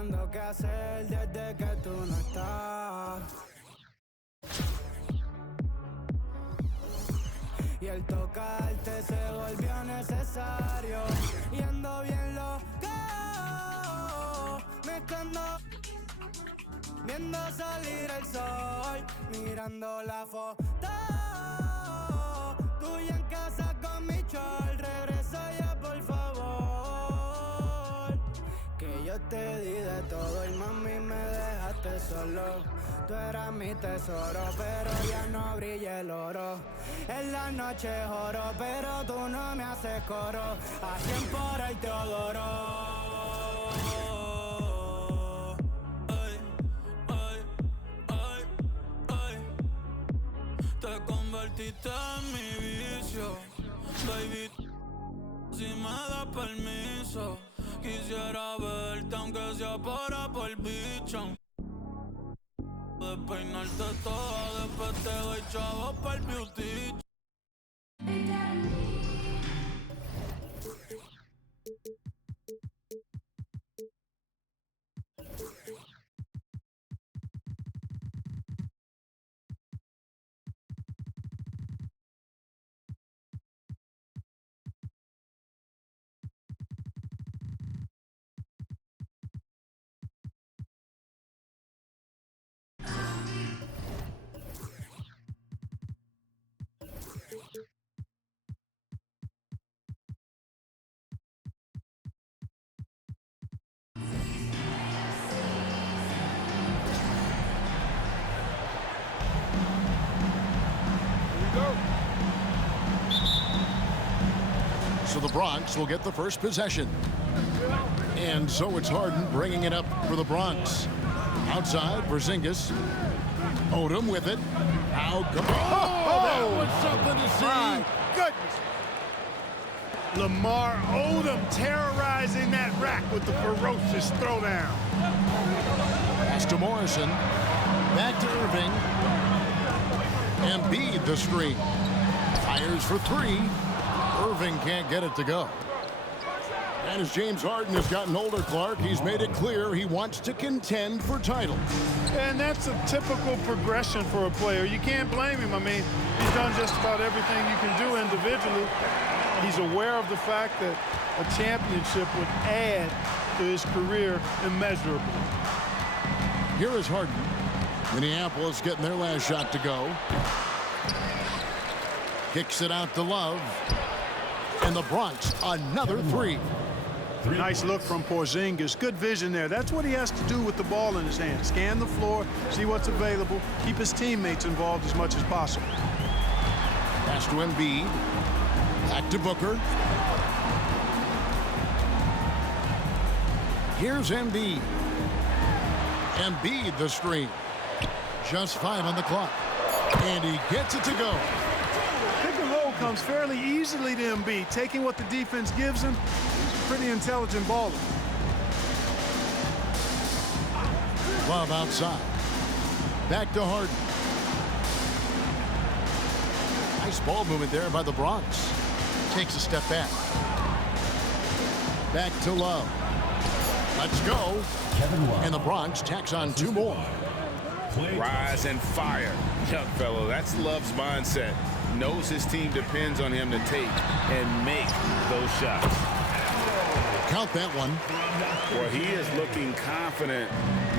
buscando qué hacer desde que tú no estás. Y el tocarte se volvió necesario. Yendo bien loco, mezclando, viendo salir el sol, mirando la foto tuya en casa con mi chol. Regresa ya por favor, que yo te di de todo y mami me dejaste solo. Tú eras mi tesoro, pero ya no brilla el oro. En la noche oro, pero tú no me haces coro. A 100 por el Teodoro. Ay, ay, ay, ay. Te convertiste en mi vicio, baby. Si me das permiso, quisiera verte aunque sea por bicho. Despeinarte toda, después te doy chavo pa'l beauty. So the Bronx will get the first possession. And so it's Harden bringing it up for the Bronx. Outside, Porzingis. Odom with it. Now, that was something to see. My goodness. Lamar Odom terrorizing that rack with the ferocious throwdown. Pass to Morrison. Back to Irving. Embiid the screen. Fires for three. Irving can't get it to go. And as James Harden has gotten older, Clark, he's made it clear he wants to contend for titles. And that's a typical progression for a player. You can't blame him. I mean, he's done just about everything you can do individually. He's aware of the fact that a championship would add to his career immeasurably. Here is Harden. Minneapolis getting their last shot to go. Kicks it out to Love. And the Bronx, another three. Nice look from Porzingis. Good vision there. That's what he has to do with the ball in his hand. Scan the floor, see what's available, keep his teammates involved as much as possible. Pass to Embiid. Back to Booker. Here's Embiid. Embiid the screen. Just 5 on the clock. And he gets it to go. Pick and roll comes fairly easily to Embiid. Taking what the defense gives him, he's a pretty intelligent baller. Love outside. Back to Harden. Nice ball movement there by the Bronx. Takes a step back. Back to Love. Let's go. And the Bronx tacks on 2 more. Rise and fire. Young fellow, that's Love's mindset. Knows his team depends on him to take and make those shots. Count that one. Well, he is looking confident.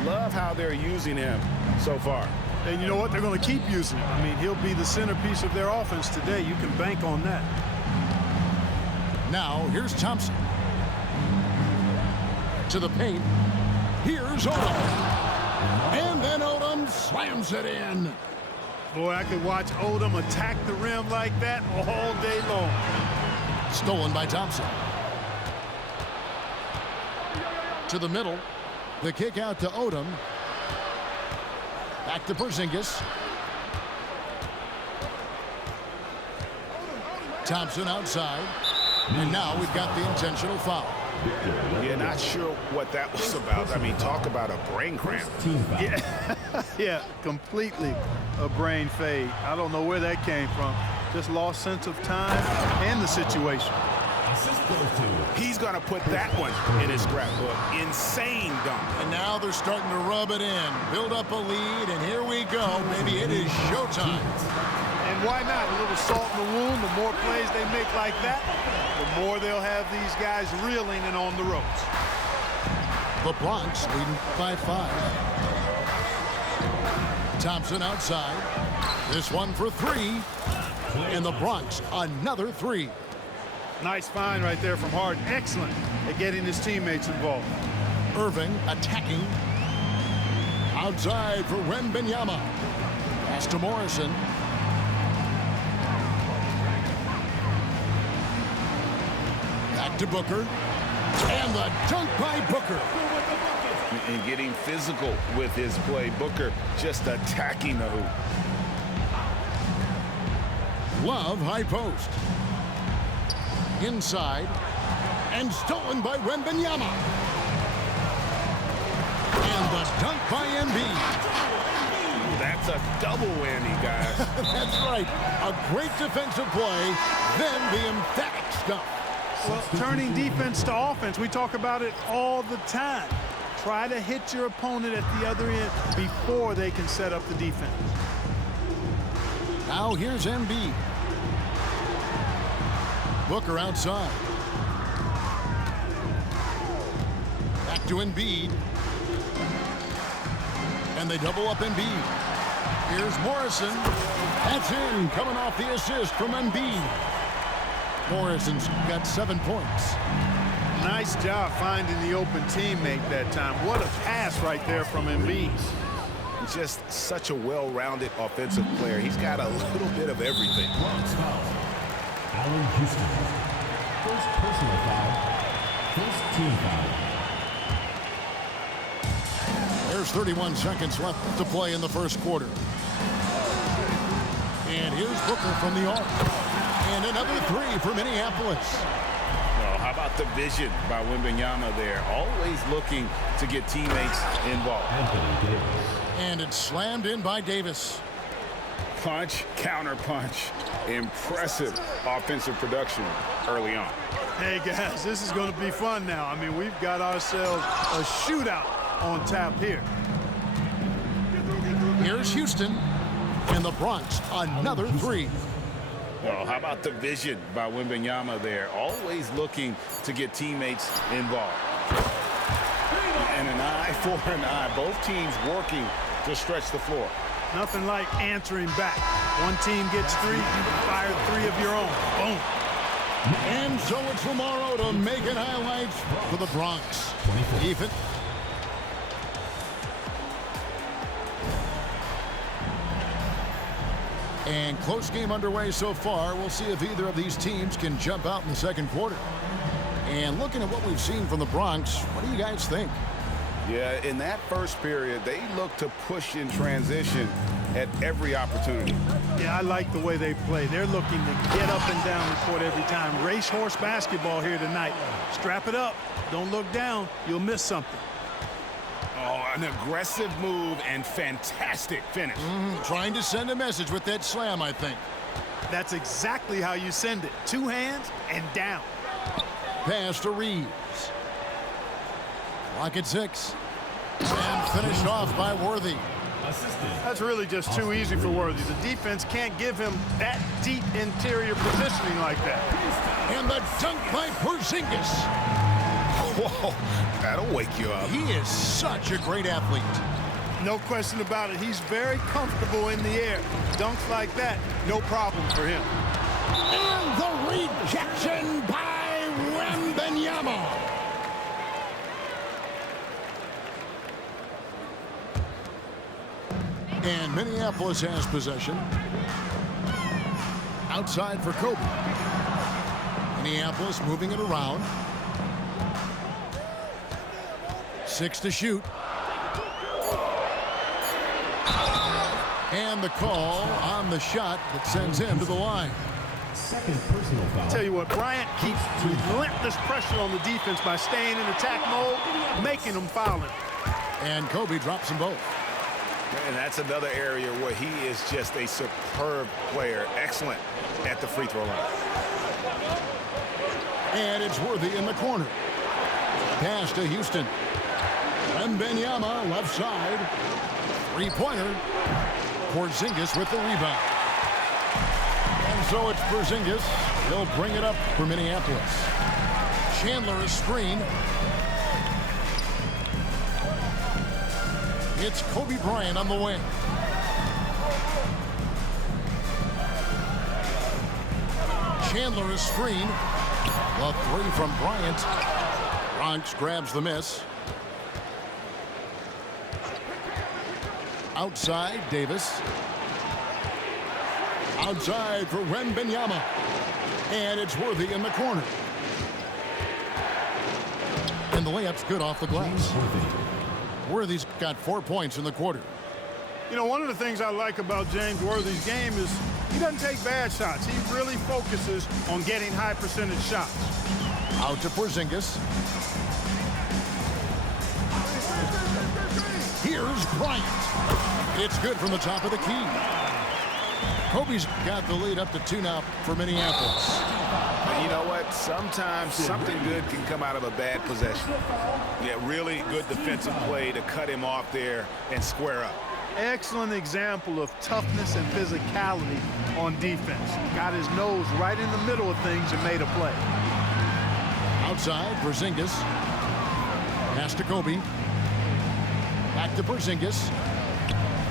Love how they're using him so far. And you know what? They're going to keep using him. I mean, he'll be the centerpiece of their offense today. You can bank on that. Now, here's Thompson. To the paint. Here's Odom. And then Odom slams it in. Boy, I could watch Odom attack the rim like that all day long. Stolen by Thompson. To the middle. The kick out to Odom. Back to Porzingis. Thompson outside. And now we've got the intentional foul. Yeah, not sure what that was about. I mean, talk about a brain cramp. Yeah, yeah, completely a brain fade. I don't know where that came from. Just lost sense of time and the situation. He's going to put that one in his scrapbook. Insane dunk. And now they're starting to rub it in, build up a lead, and here we go. Maybe it is showtime. And why not? A little salt in the wound. The more plays they make like that, the more they'll have these guys reeling and on the ropes. The Bronx leading by 5. Thompson outside. This one for 3. And the Bronx another 3. Nice find right there from Harden. Excellent at getting his teammates involved. Irving attacking. Outside for Wembanyama. Pass to Morrison. Back to Booker. And the dunk by Booker. And getting physical with his play. Booker just attacking the hoop. Love high post. Inside. And stolen by Wembanyama. And the dunk by Embiid. That's a double whammy, guys. That's right. A great defensive play, then the emphatic stuff. Well, turning defense to offense, we talk about it all the time. Try to hit your opponent at the other end before they can set up the defense. Now here's Embiid. Booker outside. Back to Embiid. And they double up Embiid. Here's Morrison. That's in, coming off the assist from Embiid. Morrison's got 7 points. Nice job finding the open teammate that time. What a pass right there from Embiid. Just such a well-rounded offensive player. He's got a little bit of everything. Allen Houston. First personal foul. First team foul. There's 31 seconds left to play in the first quarter. And here's Booker from the arc. And another 3 for Minneapolis. Well, how about the vision by Wembanyama there? Always looking to get teammates involved. Anthony Davis. And it's slammed in by Davis. Punch, counter punch. Impressive offensive production early on. Hey, guys, this is going to be fun now. I mean, we've got ourselves a shootout on tap here. Here's Houston. And the Bronx another 3. Well, how about the vision by Wembanyama there? Always looking to get teammates involved. And an eye for an eye. Both teams working to stretch the floor. Nothing like answering back. One team gets 3, you fire 3 of your own. Boom. And so it's Lamar Odom making highlights for the Bronx. Ethan. And close game underway so far. We'll see if either of these teams can jump out in the second quarter. And looking at what we've seen from the Bronx, what do you guys think? Yeah, in that first period, they look to push in transition at every opportunity. Yeah, I like the way they play. They're looking to get up and down the court every time. Racehorse basketball here tonight. Strap it up. Don't look down. You'll miss something. Oh, an aggressive move and fantastic finish. Trying to send a message with that slam, I think. That's exactly how you send it. 2 hands and down. Pass to Reeves. Clock at 6. And finished off by Worthy. That's really just too easy for Worthy. The defense can't give him that deep interior positioning like that. And the dunk by Porzingis. Whoa, that'll wake you up. He is such a great athlete. No question about it. He's very comfortable in the air. Dunks like that, no problem for him. And the rejection by Wembanyama. And Minneapolis has possession. Outside for Kobe. Minneapolis moving it around. 6 to shoot. And the call on the shot that sends him to the line. Second personal foul. Tell you what, Bryant keeps relentless pressure on the defense by staying in attack mode, making them foul him. And Kobe drops them both. And that's another area where he is just a superb player. Excellent at the free throw line. And it's Worthy in the corner. Pass to Houston. Wembanyama, left side. Three-pointer. Porzingis with the rebound. And so it's Porzingis. He'll bring it up for Minneapolis. Chandler a screen. It's Kobe Bryant on the wing. Chandler a screen. The three from Bryant. Bronx grabs the miss. Outside, Davis. Outside for Wembanyama. And it's Worthy in the corner. And the layup's good off the glass. Worthy's got 4 points in the quarter. You know, one of the things I like about James Worthy's game is he doesn't take bad shots. He really focuses on getting high percentage shots. Out to Porzingis. Here's Bryant. It's good from the top of the key. Kobe's got the lead up to 2 now for Minneapolis. You know what? Sometimes something good can come out of a bad possession. Yeah, really good defensive play to cut him off there and square up. Excellent example of toughness and physicality on defense. Got his nose right in the middle of things and made a play. Outside, Porzingis. Pass to Kobe. Back to Porzingis.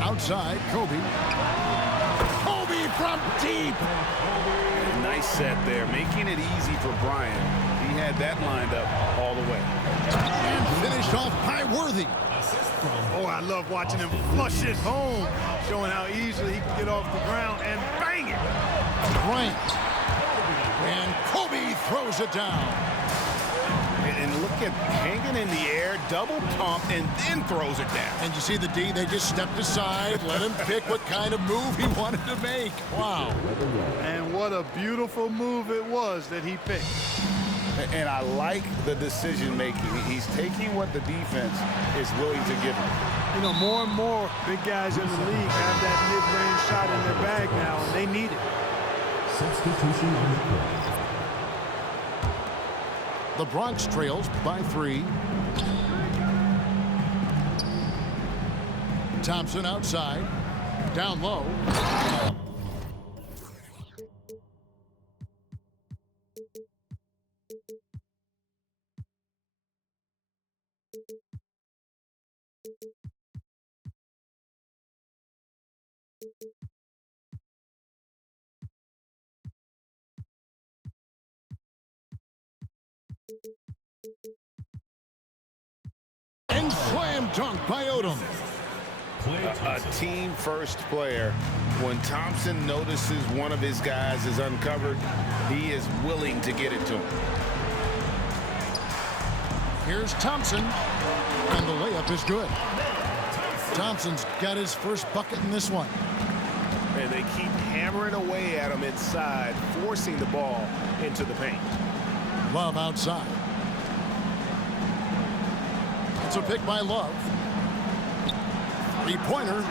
Outside, Kobe. Kobe from deep. Nice set there, making it easy for Bryant. He had that lined up all the way. And finished off by Worthy. Oh, I love watching him flush it home, showing how easily he can get off the ground and bang it. Bryant. And Kobe throws it down. And look at hanging in the air, double pump, and then throws it down. And you see the D, they just stepped aside, let him pick what kind of move he wanted to make. Wow. And what a beautiful move it was that he picked. And I like the decision making. He's taking what the defense is willing to give him. You know, more and more big guys in the league have that mid-range shot in their bag now, and they need it. Substitution on the court. The Bronx trails by 3. Thompson outside. Down low. And slam dunk by Odom. A team-first player. When Thompson notices one of his guys is uncovered, he is willing to get it to him. Here's Thompson. And the layup is good. Thompson's got his first bucket in this one. And they keep hammering away at him inside, forcing the ball into the paint. Love outside. It's a pick by Love. Three-pointer.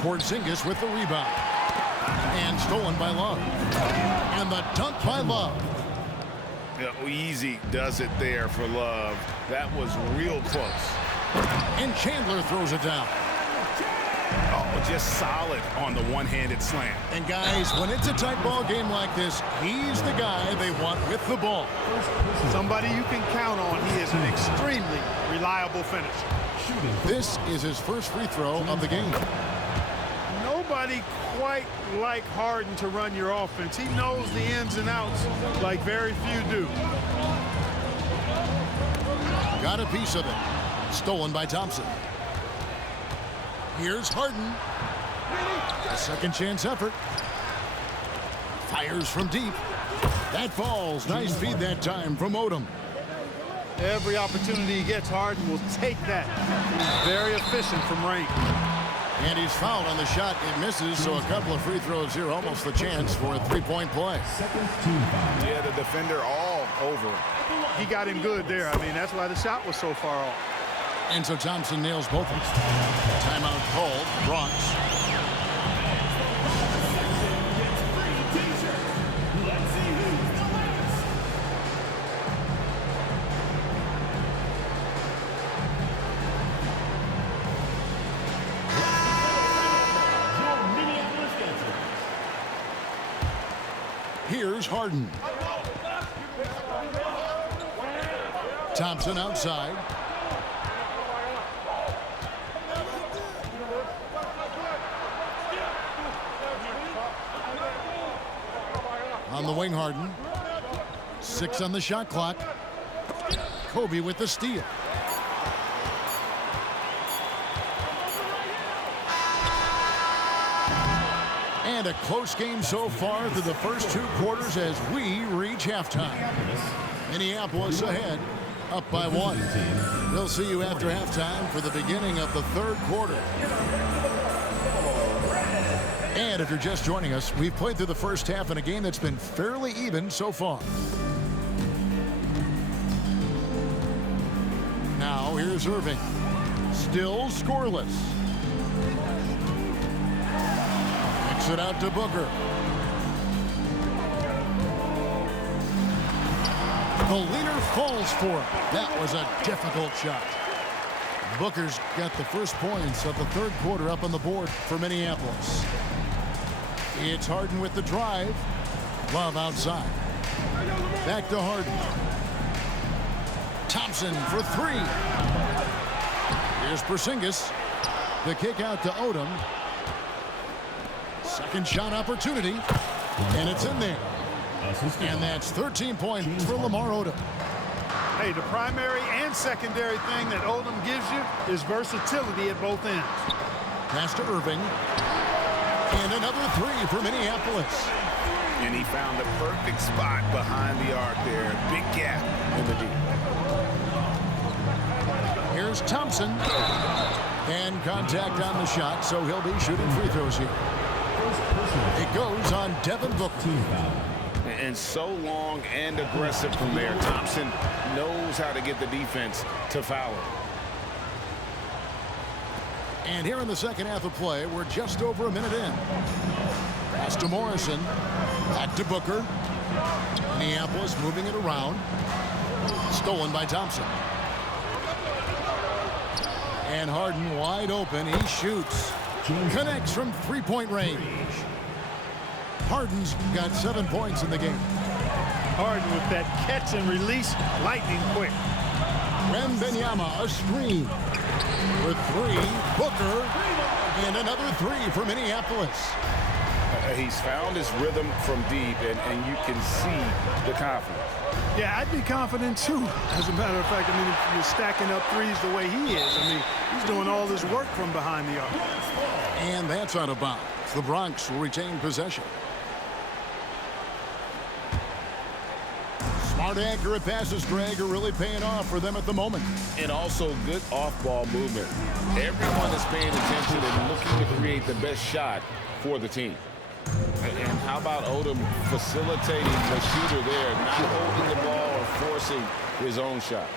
Porzingis with the rebound. And stolen by Love. And the dunk by Love. Yeah, easy does it there for Love. That was real close. And Chandler throws it down. Oh, just solid on the one-handed slam. And guys, when it's a tight ball game like this, he's the guy they want with the ball. Somebody you can count on. He is an extremely reliable finisher. This is his first free throw of the game. Nobody quite like Harden to run your offense. He knows the ins and outs like very few do. Got a piece of it. Stolen by Thompson. Here's Harden. A second chance effort. Fires from deep. That falls. Nice feed that time from Odom. Every opportunity he gets, Harden will take that. He's very efficient from range. And he's fouled on the shot. It misses, so a couple of free throws here. Almost the chance for a three-point play. Second team foul. Yeah, the defender all over him. He got him good there. I mean, that's why the shot was so far off. And so Thompson nails both of them. Timeout called. Bronx. Here's Harden. Thompson outside. On the wing, Harden. 6 on the shot clock. Kobe with the steal. And a close game so far through the first 2 quarters as we reach halftime. Minneapolis ahead, up by 1. We'll see you after halftime for the beginning of the 3rd quarter. And if you're just joining us, we've played through the first half in a game that's been fairly even so far. Now here's Irving. Still scoreless. Kicks it out to Booker. The leader falls for it. That was a difficult shot. Booker's got the first points of the 3rd quarter up on the board for Minneapolis. It's Harden with the drive. Love outside. Back to Harden. Thompson for 3. Here's Porzingis. The kick out to Odom. Second shot opportunity. And it's in there. And that's 13 points for Lamar Odom. Hey, the primary and secondary thing that Odom gives you is versatility at both ends. Pass to Irving. And another 3 for Minneapolis. And he found the perfect spot behind the arc there. Big gap in the D. Here's Thompson. And contact on the shot, so he'll be shooting free throws here. It goes on Devin Booker. And so long and aggressive from there. Thompson knows how to get the defense to foul him. And here in the second half of play, we're just over a minute in. Pass to Morrison. Back to Booker. Minneapolis moving it around. Stolen by Thompson. And Harden wide open. He shoots. Connects from 3-point range. Harden's got 7 points in the game. Harden with that catch and release, lightning quick. Wembanyama a screen. For 3, Booker, and another 3 for Minneapolis. He's found his rhythm from deep, and you can see the confidence. Yeah, I'd be confident too. As a matter of fact, I mean, if you're stacking up threes the way he is, I mean, he's doing all this work from behind the arc. And that's out of bounds. The Bronx will retain possession. Smart, accurate passes, Greg, are really paying off for them at the moment. And also good off-ball movement. Everyone is paying attention and looking to create the best shot for the team. And how about Odom facilitating the shooter there, not holding the ball or forcing his own shot.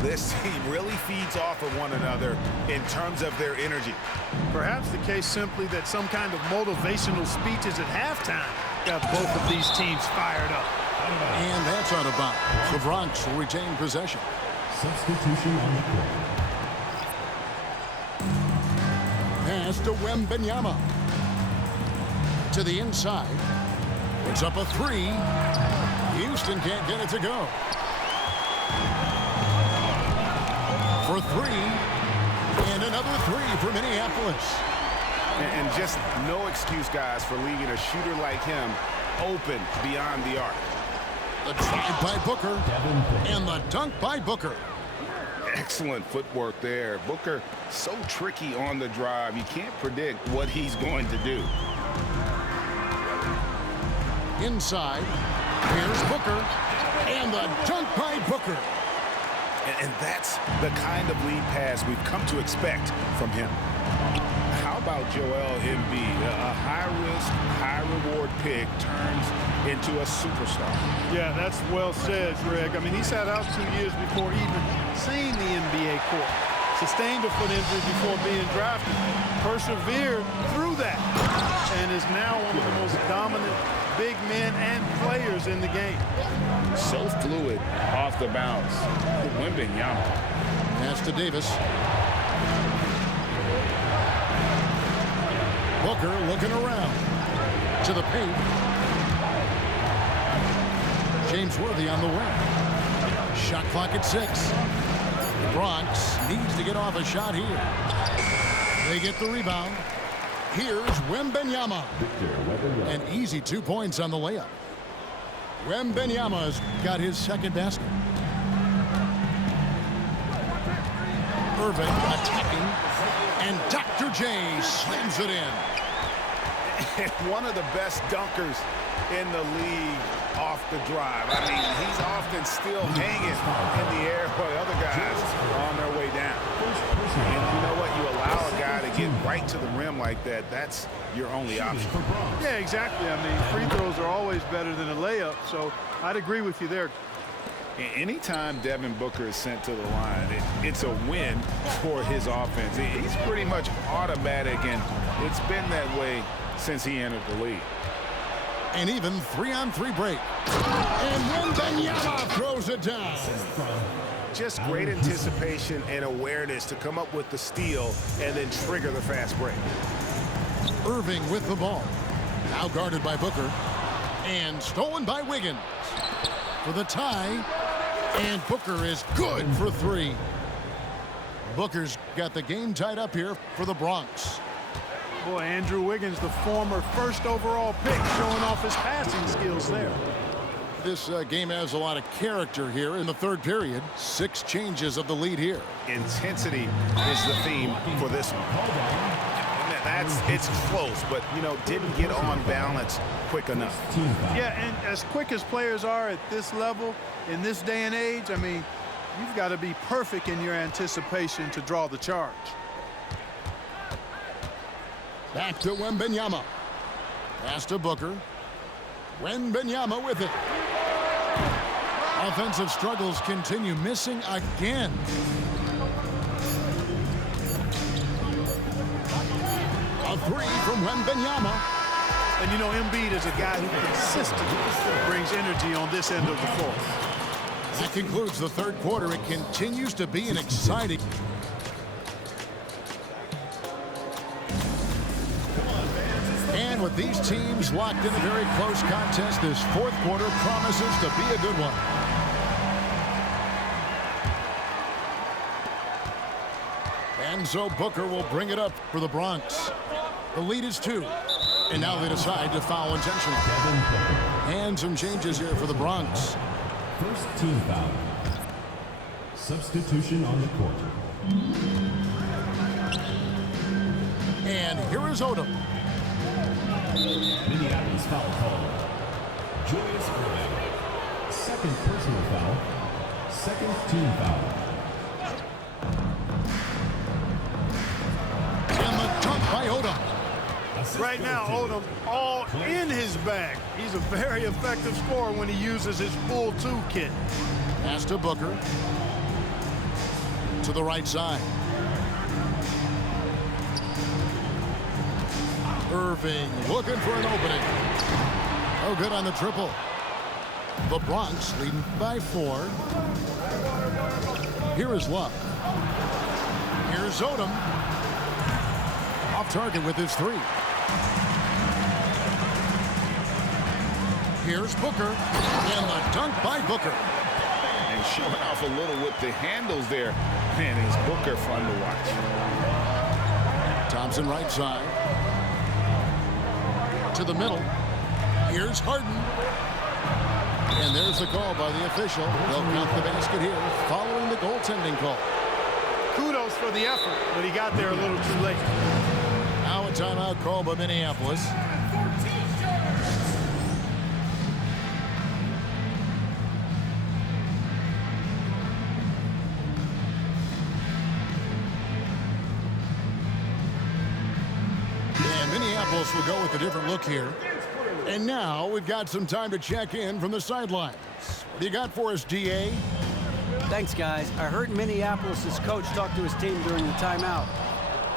This team really feeds off of one another in terms of their energy. Perhaps the case simply that some kind of motivational speeches at halftime got both of these teams fired up. And that's out of bounds. The Bronx will retain possession. Substitution on the court. Pass to Wembanyama. To the inside. Puts up a 3. Houston can't get it to go. For 3. And another 3 for Minneapolis. And just no excuse, guys, for leaving a shooter like him open beyond the arc. The drive by Booker. And the dunk by Booker. Excellent footwork there. Booker so tricky on the drive. You can't predict what he's going to do. Inside. Here's Booker. And the dunk by Booker. And that's the kind of lead pass we've come to expect from him. How about Joel Embiid? A high-risk, high-reward pick turns into a superstar. Yeah, that's well said, Greg. I mean, he sat out 2 years before even seeing the NBA court. Sustained a foot injury before being drafted. Persevered through that. And is now one of the most dominant big men and players in the game. So fluid off the bounce. Wembanyama. Pass to Davis. Booker looking around. To the paint. James Worthy on the wing. Shot clock at 6. The Bronx needs to get off a shot here. They get the rebound. Here's Wembanyama. An easy 2 points on the layup. Wembanyama's got his second basket. Irving attacking, and Dr. J slams it in. One of the best dunkers in the league off the drive. I mean, he's often still hanging in the air while other guys are on their way down. And you know what? You allow a guy to get right to the rim like that, that's your only option. Yeah, exactly. I mean, free throws are always better than a layup, so I'd agree with you there. Anytime Devin Booker is sent to the line, it's a win for his offense. He's pretty much automatic, and it's been that way since he entered the league. An even 3-on-3 break. And Wembanyama throws it down. Just great anticipation and awareness to come up with the steal and then trigger the fast break. Irving with the ball. Now guarded by Booker. And stolen by Wiggins. For the tie. And Booker is good for 3. Booker's got the game tied up here for the Bronx. Boy, Andrew Wiggins, the former first overall pick, showing off his passing skills there. This game has a lot of character here in the third period. 6 changes of the lead here. Intensity is the theme for this one. It's close, but, you know, didn't get on balance quick enough. Yeah, and as quick as players are at this level, in this day and age, I mean, you've got to be perfect in your anticipation to draw the charge. Back to Wembanyama. Pass to Booker. Wembanyama with it. Offensive struggles continue, missing again. A 3 from Wembanyama. And you know, Embiid is a guy who consistently brings energy on this end of the floor. That concludes the third quarter. It continues to be an exciting. And with these teams locked in a very close contest, this fourth quarter promises to be a good one. And so Booker will bring it up for the Bronx. The lead is 2. And now they decide to foul intentionally. And some changes here for the Bronx. First team foul. Substitution on the court. And here is Odom. Minneapolis foul call. Julius Irving. Second personal foul. Second team foul. And the dunk by Odom. Right now, Odom all in his bag. He's a very effective scorer when he uses his full toolkit. Pass to Booker. To the right side. Irving looking for an opening. Oh, good on the triple. The Bronx leading by 4. Here is Love. Here's Odom. Off target with his 3. Here's Booker. And the dunk by Booker. And showing off a little with the handles there. Man, is Booker fun to watch. Thompson right side. To the middle. Here's Harden. And there's the call by the official. They'll count the basket here following the goaltending call. Kudos for the effort, but he got there a little too late. Now a timeout call by Minneapolis. And Minneapolis will go with a different look here. And now we've got some time to check in from the sidelines. What do you got for us, DA? Thanks, guys. I heard Minneapolis' coach talk to his team during the timeout.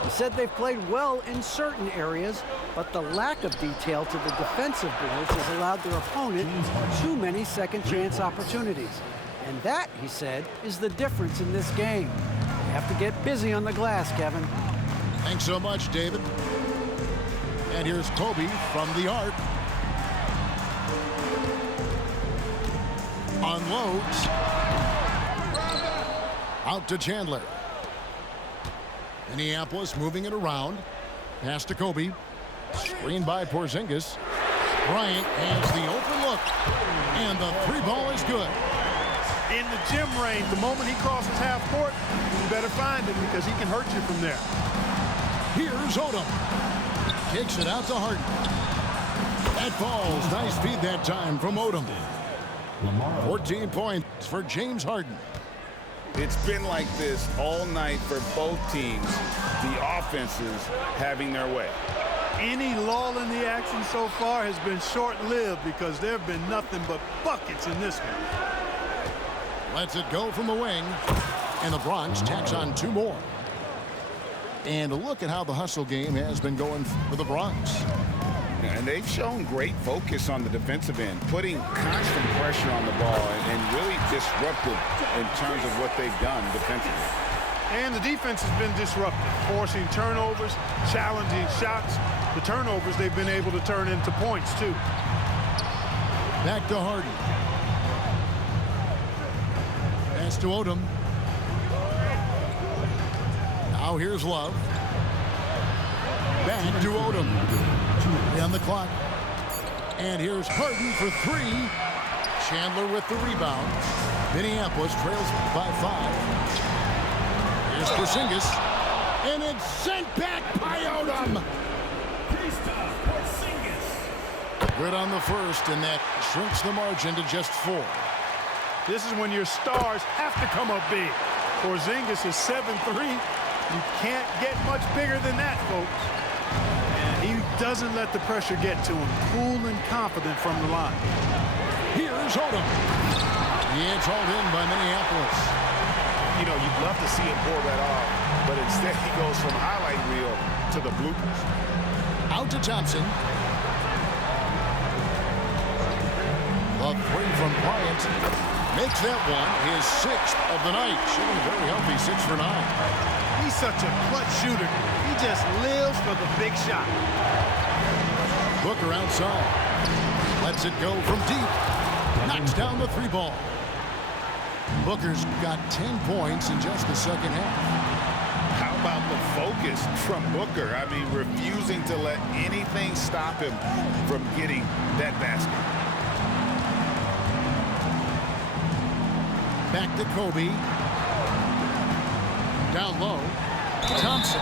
He said they've played well in certain areas, but the lack of detail to the defensive boards has allowed their opponent too many second-chance opportunities. And that, he said, is the difference in this game. You have to get busy on the glass, Kevin. Thanks so much, David. And here's Kobe from the arc. Unloads. Out to Chandler. Minneapolis moving it around. Pass to Kobe. Screened by Porzingis. Bryant has the open look. And the three ball is good. In the gym range, the moment he crosses half court, you better find him because he can hurt you from there. Here's Odom. Kicks it out to Harden. That falls. Nice feed that time from Odom. 14 points for James Harden. It's been like this all night for both teams. The offenses having their way. Any lull in the action so far has been short-lived because there have been nothing but buckets in this one. Lets it go from the wing. And the Bronx tacks on two more. And look at how the hustle game has been going for the Bronx. And they've shown great focus on the defensive end, putting constant pressure on the ball and really disruptive in terms of what they've done defensively. And the defense has been disruptive, forcing turnovers, challenging shots. The turnovers they've been able to turn into points, too. Back to Harden. Pass to Odom. Now here's Love. Back to Odom. On the clock. And here's Harden for three. Chandler with the rebound. Minneapolis trails by 5. Here's Porzingis. And it's sent back by Odom. Good on the first, and that shrinks the margin to just 4. This is when your stars have to come up big. Porzingis is 7'3". You can't get much bigger than that, folks. And he doesn't let the pressure get to him. Cool and confident from the line. Here's Odom. It's hauled in by Minneapolis. You know, you'd love to see him pull that off, but instead he goes from highlight reel to the bloopers. Out to Thompson. The three from Bryant makes that one his 6th of the night. Shooting very healthy, 6 for 9. He's such a clutch shooter. He just lives for the big shot. Booker outside. Lets it go from deep. Knocks down the 3 ball. Booker's got 10 points in just the second half. How about the focus from Booker? I mean, refusing to let anything stop him from getting that basket. Back to Kobe. Down low. Thompson.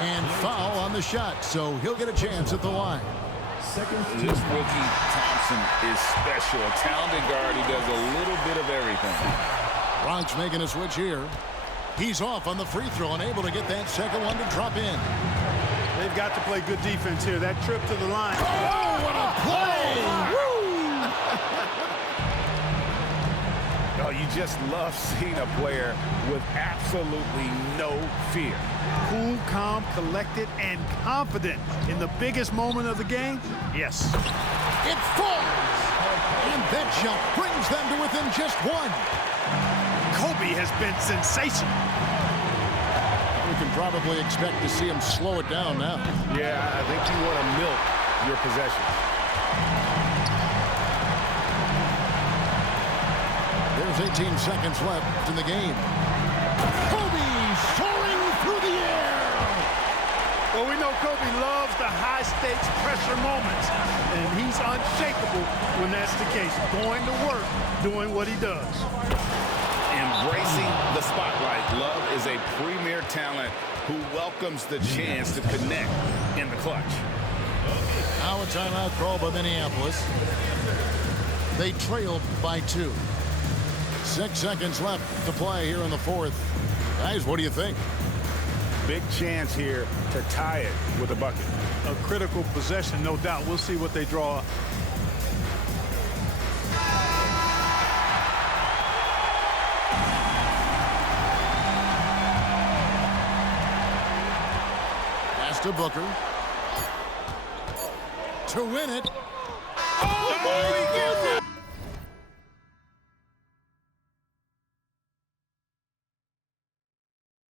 And foul on the shot, so he'll get a chance at the line. This rookie Thompson is special. A talented guard. He does a little bit of everything. Bronx making a switch here. He's off on the free throw and able to get that second one to drop in. They've got to play good defense here. That trip to the line. Oh, what a play! Woo! Oh, you just love seeing a player with absolutely no fear. Cool, calm, collected, and confident in the biggest moment of the game. Yes. It falls! And that shot brings them to within just 1. Kobe has been sensational. We can probably expect to see him slow it down now. Yeah, I think you want to milk your possession. There's 18 seconds left in the game. Kobe soaring through the air. Well, we know Kobe loves the high-stakes pressure moments, and he's unshakable when that's the case. Going to work, doing what he does. Embracing the spotlight. Love is a premier talent who welcomes the chance to connect in the clutch. Now a timeout call by Minneapolis. They trailed by 2. 6 seconds left to play here in the 4th. Guys, what do you think? Big chance here to tie it with a bucket. A critical possession, no doubt. We'll see what they draw up. Pass to Booker. To win it. Oh, my goodness!